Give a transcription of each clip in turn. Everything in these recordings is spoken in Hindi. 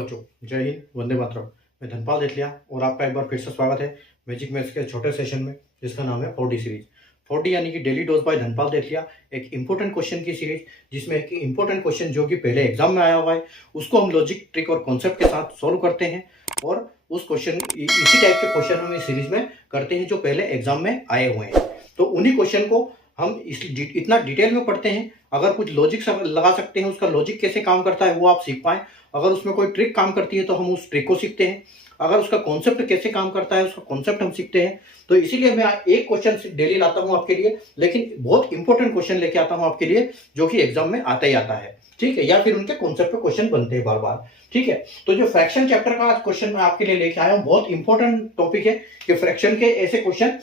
हेलो बच्चों, जय हिंद, वंदे मातरम। मैं धनपाल देथलिया और आपका एक बार फिर से स्वागत है मैजिक मैथ्स के छोटे सेशन में, जिसका नाम है 4D सीरीज। 4D यानी कि डेली डोज बाय धनपाल देथलिया, एक इंपॉर्टेंट क्वेश्चन की सीरीज, जिसमें एक इंपॉर्टेंट क्वेश्चन जो कि पहले एग्जाम में आया हुआ है उसको हम लॉजिक, ट्रिक और कॉन्सेप्ट के साथ सॉल्व करते हैं। और उस क्वेश्चन, इसी टाइप के क्वेश्चन हम इस सीरीज में करते हैं जो पहले एग्जाम में आए हुए हैं। तो उन्हीं क्वेश्चन को हम इतना डिटेल में पढ़ते हैं। अगर कुछ लॉजिक लगा सकते हैं, उसका लॉजिक कैसे काम करता है वो आप सीख पाएं। अगर उसमें कोई ट्रिक काम करती है तो हम उस ट्रिक को सीखते हैं। अगर उसका कॉन्सेप्ट कैसे काम करता है उसका कॉन्सेप्ट हम सीखते हैं। तो इसीलिए मैं एक क्वेश्चन डेली लाता हूं आपके लिए, लेकिन बहुत इंपॉर्टेंट क्वेश्चन लेके आता हूं आपके लिए, जो कि एग्जाम में आता ही आता है। ठीक है, या फिर उनके कॉन्सेप्ट पे क्वेश्चन बनते हैं बार बार। ठीक है, तो जो फ्रैक्शन चैप्टर का क्वेश्चन मैं आपके लिए लेके आया हूँ, बहुत इंपॉर्टेंट टॉपिक है कि फ्रैक्शन के ऐसे क्वेश्चन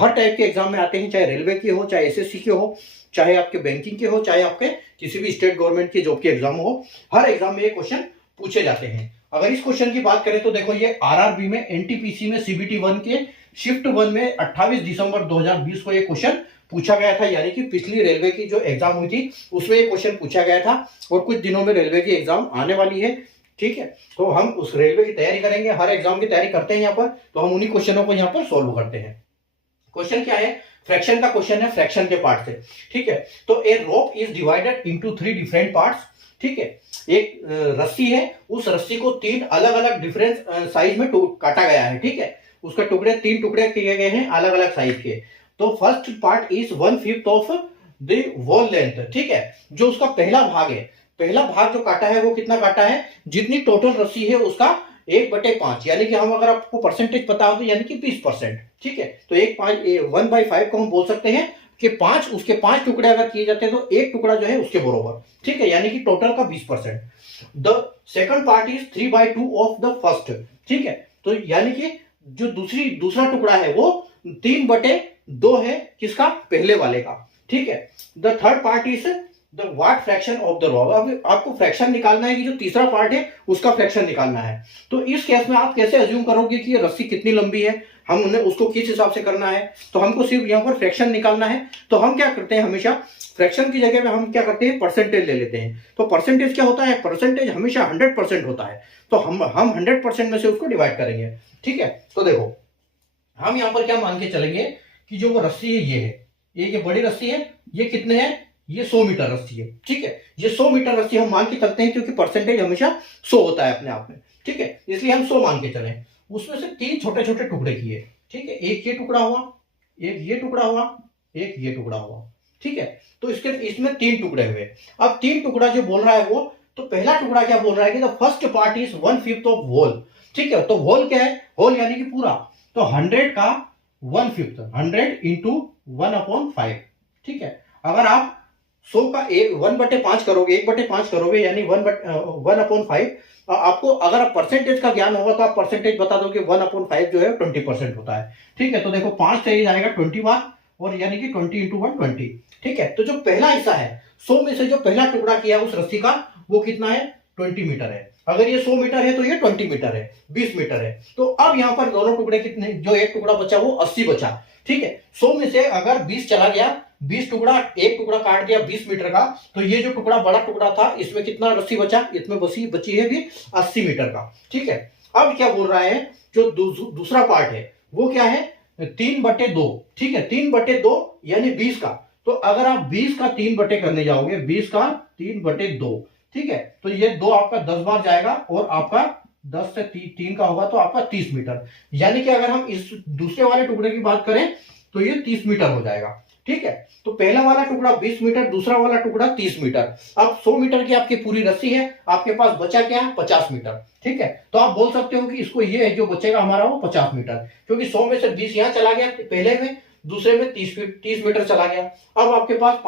हर टाइप के एग्जाम में आते हैं, चाहे रेलवे के हो, चाहे एसएससी के हो, चाहे आपके बैंकिंग के हो, चाहे आपके किसी भी स्टेट गवर्नमेंट की जॉब के एग्जाम हो। हर एग्जाम में ये क्वेश्चन पूछे जाते हैं। अगर इस क्वेश्चन की बात करें तो देखो, ये आरआरबी में, एनटीपीसी में, सीबीटी 1 के शिफ्ट 1 में 28 दिसंबर 2020 को ये क्वेश्चन पूछा गया था। यानी कि पिछली रेलवे की जो एग्जाम हुई थी उसमें ये क्वेश्चन पूछा गया था, और कुछ दिनों में रेलवे की एग्जाम आने वाली है। ठीक है, तो हम उस रेलवे की तैयारी करेंगे, हर एग्जाम की तैयारी करते हैं यहाँ पर, तो हम उन्हीं क्वेश्चनों को यहाँ पर सोल्व करते हैं। क्वेश्चन क्या है? फ्रैक्शन का क्वेश्चन है, फ्रैक्शन के पार्ट से। ठीक है, तो a rope is divided into 3 different parts. ठीक है, एक रस्सी है, उस रस्सी को 3 अलग अलग डिफरेंट साइज में काटा गया है। ठीक है, उसका टुकड़े 3 टुकड़े किए गए हैं अलग अलग साइज के। तो first part is 1/5 of the wall length. ठीक है, जो उसका पहला भाग है, पहला भाग जो काटा है वो कितना काटा है? जितनी टोटल रस्सी है उसका 1/5, यानी कि हम अगर आपको परसेंटेज पता हो तो यानी कि 20%। ठीक है, तो 1/5 को हम बोल सकते हैं कि 5, उसके 5 टुकड़े अगर किए जाते हैं तो एक टुकड़ा जो है उसके बराबर। ठीक है, यानी कि टोटल का 20%। The second part is 3/2 of the first. ठीक है, तो यानी कि जो दूसरा टुकड़ा है वो 3/2 है, किसका? पहले वाले का। ठीक है, the third part is the what fraction of the rod. अब आपको फ्रैक्शन निकालना है कि जो तीसरा पार्ट है उसका फ्रैक्शन निकालना है। तो इस केस में आप कैसे अज्यूम करोगे कि ये रस्सी कितनी लंबी है, हम उन्हें उसको किस हिसाब से करना है? तो हमको सिर्फ यहाँ पर फ्रैक्शन निकालना है। तो हम क्या करते हैं, हमेशा फ्रैक्शन की जगह में हम क्या करते हैं, परसेंटेज ले लेते हैं। तो परसेंटेज क्या होता है? परसेंटेज हमेशा 100% होता है, तो हम 100% में से उसको डिवाइड करेंगे। ठीक है, तो देखो हम यहाँ पर क्या मान के चलेंगे कि जो वो रस्सी है ये है, ये बड़ी रस्सी है, ये कितने है? ये 100 मीटर रस्सी है। ठीक है, ये 100 मीटर रस्सी हम मान के चलते हैं, क्योंकि परसेंटेज हमेशा 100 होता है अपने आप में। ठीक है, इसलिए हम 100 मान के चले। उसमें से 3 छोटे छोटे टुकड़े किए। ठीक है, एक ये टुकड़ा हुआ, एक ये टुकड़ा हुआ, एक ये टुकड़ा हुआ। ठीक है, तो इसमें 3 टुकड़े हुए। अब 3 टुकड़ा जो बोल रहा है वो, तो पहला टुकड़ा क्या बोल रहा है कि the first part is 1/5 of whole. ठीक है, तो होल क्या है? होल यानी कि पूरा। तो 100 का 1/5, 100 इंटू 1/5। ठीक है, अगर आप 100 का 1/5 करोगे, 1/5 करोगे, यानी 1/5। आपको अगर आप परसेंटेज का ज्ञान होगा तो आप परसेंटेज बता दो कि 1/5 जो है 20% होता है। ठीक है, तो देखो 5 से ही जाएगा 20 बार, और यानी कि 20 इंटू 1 20। ठीक है, तो जो पहला हिस्सा है 100 में से जो पहला टुकड़ा किया उस रस्सी का, वो कितना है? 20 मीटर है। अगर ये 100 मीटर है तो ये 20 मीटर है, 20 मीटर है। तो अब यहाँ पर दोनों टुकड़े कितने? जो एक टुकड़ा बचा वो 80 बचा। ठीक है, 100 में से अगर 20 चला गया, 20 टुकड़ा, एक टुकड़ा काट दिया 20 मीटर का, तो ये जो टुकड़ा बड़ा टुकड़ा था इसमें कितना रस्सी बचा? इसमें बची है भी 80 मीटर का। ठीक है, अब क्या बोल रहा है, जो दूसरा पार्ट है वो क्या है? 3/2। ठीक है, 3/2 यानी 20 का। तो अगर आप 20 का 3 बटे करने जाओगे, 20 का 3/2, ठीक है, तो ये 2 आपका 10 बार जाएगा, और आपका 10 से 3 का होगा तो आपका 30 मीटर। यानी कि अगर हम इस दूसरे वाले टुकड़े की बात करें तो ये 30 मीटर हो जाएगा। ठीक है, तो पहला वाला टुकड़ा 20 मीटर, दूसरा वाला टुकड़ा 30 मीटर। अब 100 मीटर की आपकी पूरी रस्सी है, आपके पास बचा क्या? 50 मीटर। ठीक है, तो आप बोल सकते हो कि इसको ये जो बचेगा हमारा वो 50 मीटर, क्योंकि 100 में से 20 यहां चला गया पहले में, दूसरे में 30 मीटर चला गया। अब आपके पास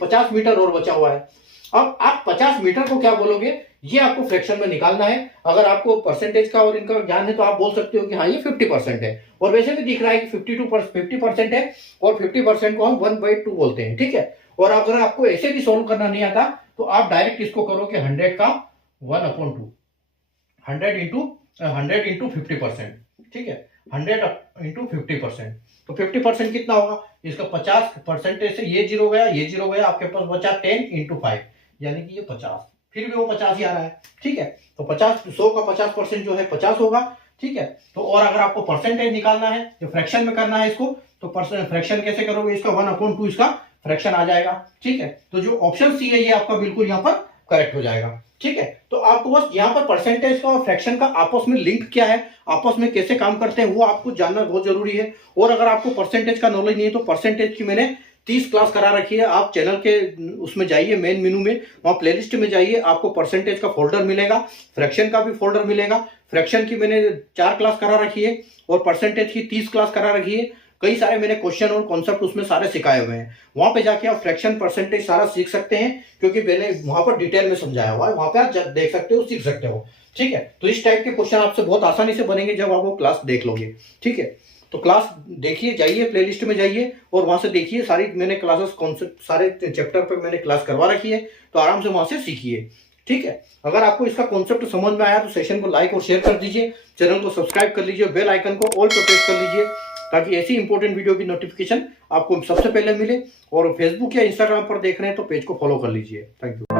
50 मीटर और बचा हुआ है। अब आप 50 मीटर को क्या बोलोगे, ये आपको फ्रैक्शन में निकालना है। अगर आपको परसेंटेज का और इनका ज्ञान है तो आप बोल सकते हो कि हाँ ये 50% है, और वैसे भी दिख रहा है कि 50% है, और 50% को हम 1/2 बोलते हैं। ठीक है, और अगर आपको ऐसे भी सोल्व करना नहीं आता तो आप डायरेक्ट इसको करो कि 100 का 1/2, 100 इंटू 50%। ठीक है, 100 इंटू 50%, तो 50% कितना होगा? इसका 50% से ये 0 गया, ये 0 गया, आपके पास बचा 10 इंटू 5, यानी कि ये 50। फिर भी वो 50 ही आ रहा है। ठीक है, तो 50, 100 का 50% जो है 50 होगा। ठीक है, तो और अगर आपको परसेंटेज निकालना है, जो फ्रैक्शन में करना है इसको, तो फ्रैक्शन कैसे करोगे, इसका 1/2 इसका फ्रैक्शन आ जाएगा। ठीक है, तो जो ऑप्शन सी है ये आपका बिल्कुल यहाँ पर करेक्ट हो जाएगा। ठीक है, तो आपको बस यहाँ पर परसेंटेज का और फ्रैक्शन का आपस में लिंक क्या है, आपस में कैसे काम करते हैं, वो आपको जानना बहुत जरूरी है। और अगर आपको परसेंटेज का नॉलेज नहीं है, तो परसेंटेज की मैंने 30 क्लास करा रखी है। आप चैनल के उसमें जाइए, मेन मेनू में, वहां प्लेलिस्ट में जाइए, आपको परसेंटेज का फोल्डर मिलेगा, फ्रैक्शन का भी फोल्डर मिलेगा। फ्रैक्शन की मैंने 4 क्लास करा रखी है और परसेंटेज की 30 क्लास करा रखी है। कई सारे मैंने क्वेश्चन और कॉन्सेप्ट उसमें सारे सिखाए हुए हैं। वहां पे जाके आप फ्रैक्शन परसेंटेज सारा सीख सकते हैं, क्योंकि मैंने वहां पर डिटेल में समझाया हुआ है। वहां पे आप देख सकते हो, सीख सकते हो। ठीक है, तो इस टाइप के क्वेश्चन आपसे बहुत आसानी से बनेंगे जब आप वो क्लास देख लोगे। ठीक है, तो क्लास देखिए, जाइए प्लेलिस्ट में जाइए और वहां से देखिए, सारी मैंने क्लासेस कॉन्सेप्ट सारे चैप्टर पर मैंने क्लास करवा रखी है, तो आराम से वहां से सीखिए। ठीक है, अगर आपको इसका कॉन्सेप्ट समझ में आया तो सेशन को लाइक और शेयर कर दीजिए, चैनल को सब्सक्राइब कर लीजिए, बेल आइकन को ऑल पर प्रेस कर लीजिए, ताकि ऐसी इंपॉर्टेंट वीडियो की नोटिफिकेशन आपको सबसे पहले मिले। और फेसबुक या इंस्टाग्राम पर देख रहे हैं तो पेज को फॉलो कर लीजिए। Thank you.